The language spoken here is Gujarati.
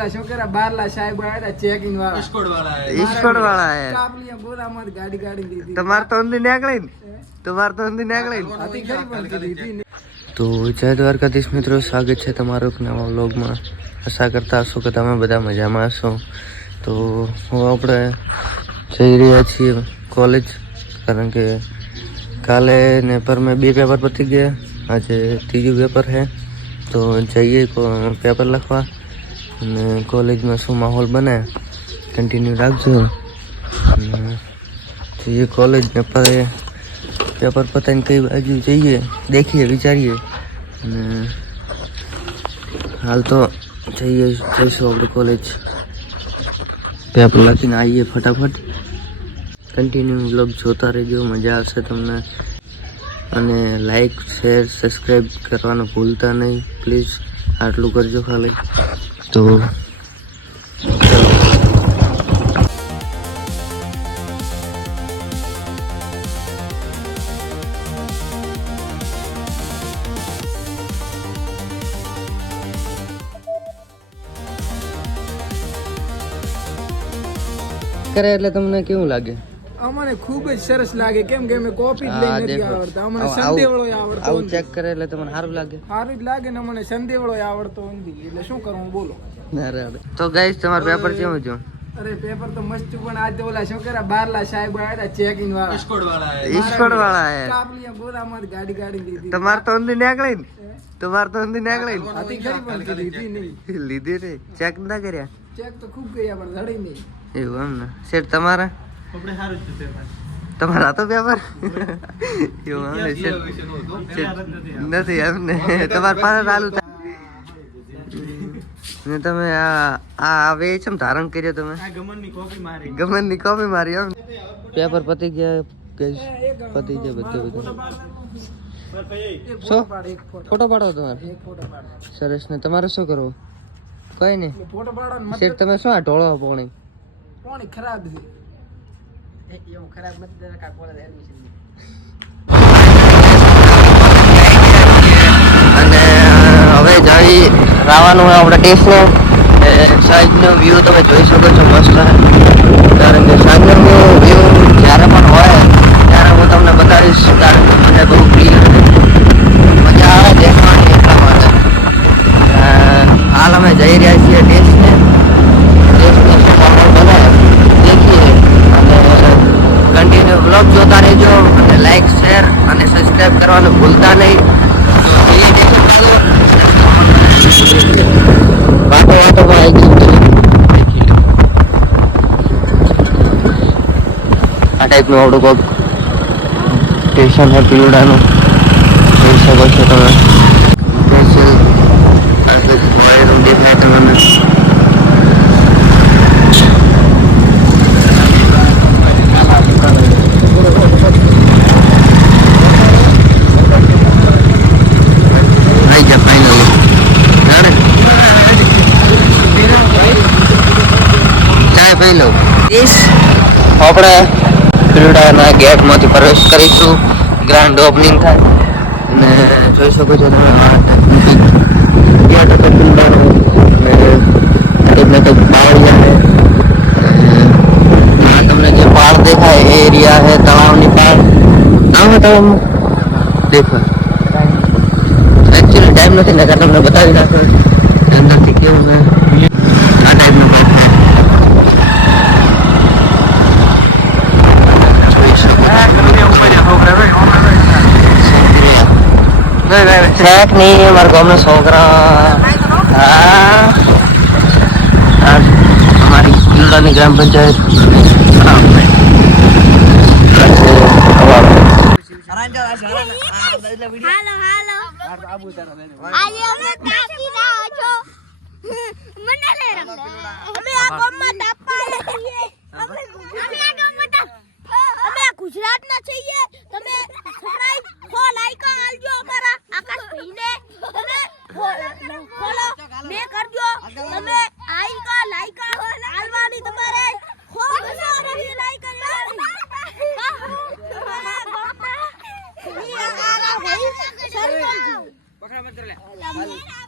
ઓલા છોકરા કરે બારલા સાહેબ આયા ચેકિંગ વાળા. ઇસ્કોડ વાળા ઇસ્કોડ વાળા હે કાપલીએ ગોદામાં ગાડી ગાડી દીધી તમાર તો ઊંધી નીકળી ને. તમારે તો ઊંધી નીકળી ને. હતી ખરી પણ દીધી તો જય દ્વારકાધીશ મિત્રો સ્વાગત છે તમારું એક નવા વ્લોગમાં. આશા કરતા હશો કે તમે બધા મજામાં હશો. તો હું આપણે જઈ રહ્યા છીએ કોલેજ કારણ કે કાલે ને પર મેં બે પેપર પતી ગયા. આજે ત્રીજું પેપર છે. તો જઈએ પેપર લખવા. અને કોલેજમાં શું માહોલ બને કન્ટિન્યુ રાખજો. અને કોલેજ ને પર પેપર પતાવીને કઈ બાજુ જઈએ, દેખીએ, વિચારીએ. અને હાલ તો જઈએ, જઈશું આપણે કોલેજ પેપર લખીને આવીએ ફટાફટ. કન્ટિન્યુ બ્લોગ જોતા રહેજો, મજા આવશે તમને. અને લાઈક શેર સબસ્ક્રાઈબ કરવાનું ભૂલતા નહીં. પ્લીઝ આટલું કરજો ખાલી. તો કરે એટલે તમને કેવું લાગે અમને ખૂબ જ સરસ લાગે. કેમ કે અમે કોપી જ લઈ નથી આવડતા. અમને સંદેવળો આવડતો આવું ચેક કરે એટલે તમને સારું લાગે. સારું જ લાગે ને મને સંદેવળો આવડતો નથી. એટલે શું કરવું બોલો. તો ગાઈસ તમારું પેપર કેવું છે? અરે પેપર તો મસ્ત પણ આજે ઓલા શું કરે બારલા સાહેબ આયા ચેકિંગ વાળા. ઇસ્કોડ વાળા ઇસ્કોડ વાળા હે કાપલીએ માં ગાડી ગાડી દીધી તમાર તો ઊંધી નીકળે ને? તમાર તો ઊંધી નીકળી હતી ખરી પણ લીધી નહીં લીધી નહીં ચેક ના? કર્યા? ચેક તો ખૂબ કર્યા પણ ધડી નહીં. એવું એમ ને. સેઠ તમારા? આપણે સારું જ પેપર. તમારા પેપર? એવું હતું. શેઠ નથી એમને તમારા પાસે ચાલુ થાય ને તમે આ આ આવે છે ધારણ કર્યો તમે? આ ગમનની કોપી મારી. ગમનની કોપી મારી એમ? પેપર પતી ગયા કે પતી ગયા બધું બધું. ફોટો પાડ. એક ફોટો ફોટો. પાડો તમારે? એક સરસ ને તમારે શું કરવું? કઈ નહીં. એટલે ફોટો પાડવાનો શેઠ તમે શું આ ઢોળો પોણી? પોણી ખરાબ છે. અને હવે જાવી રાવાનું હોય આપણે ટેસ્ટનો સાઈડનો વ્યૂ તમે જોઈ શકો છો મસ્ત. કારણ કે સાંજનો વ્યૂ જ્યારે પણ હોય ત્યારે હું તમને બતાવીશ કારણ કે મને બહુ ક્લિયર મજા આવે દેખવાની એટલા માટે અ, હાલ અમે જઈ રહ્યા છીએ ટેસ્ટને ટેસ્ટને શું માહોલ બને દેખીએ અને કન્ટિન્યુ બ્લોગ જોતા રહેજો અને લાઈક શેર અને સબસ્ક્રાઈબ કરવાનું ભૂલતા નહીં. વાતો વાતોમાં આ ટાઈપનું આવડું કોક. સ્ટેશન છે પીવડાનું જોઈ શકો છો તમે સ્પેશિયલ વાયરું દેખાય તમને આવી ગયા ફાઇનલી જાણે પી લઉં આપણે ક્રીડાના ગેટમાંથી પ્રવેશ કરીશું. ગ્રાન્ડ ઓપનિંગ થાય. અને જોઈ શકો છો તમે ગેટ હતો પીવડાનો અને કંઈક ને છે આ તમને જે પાળ દેખાય, એ એરિયા છે, તળાવની પાળ. આમ તળાવ દેખાય ટાઈમ નથી ને તમને બતાવી નાખું. અંદરથી કેવું ને આ ટાઈપનું ભાગ છે. જોઈ શકો શેખ નહીં મારા ગામના છોકરા. હા. અમારી કિલ્લાની ગ્રામ પંચાયત. હાલો હાલો આજે અમે કાકી રહ્યા છો મને લે રમ અમે આ ગામમાં Là?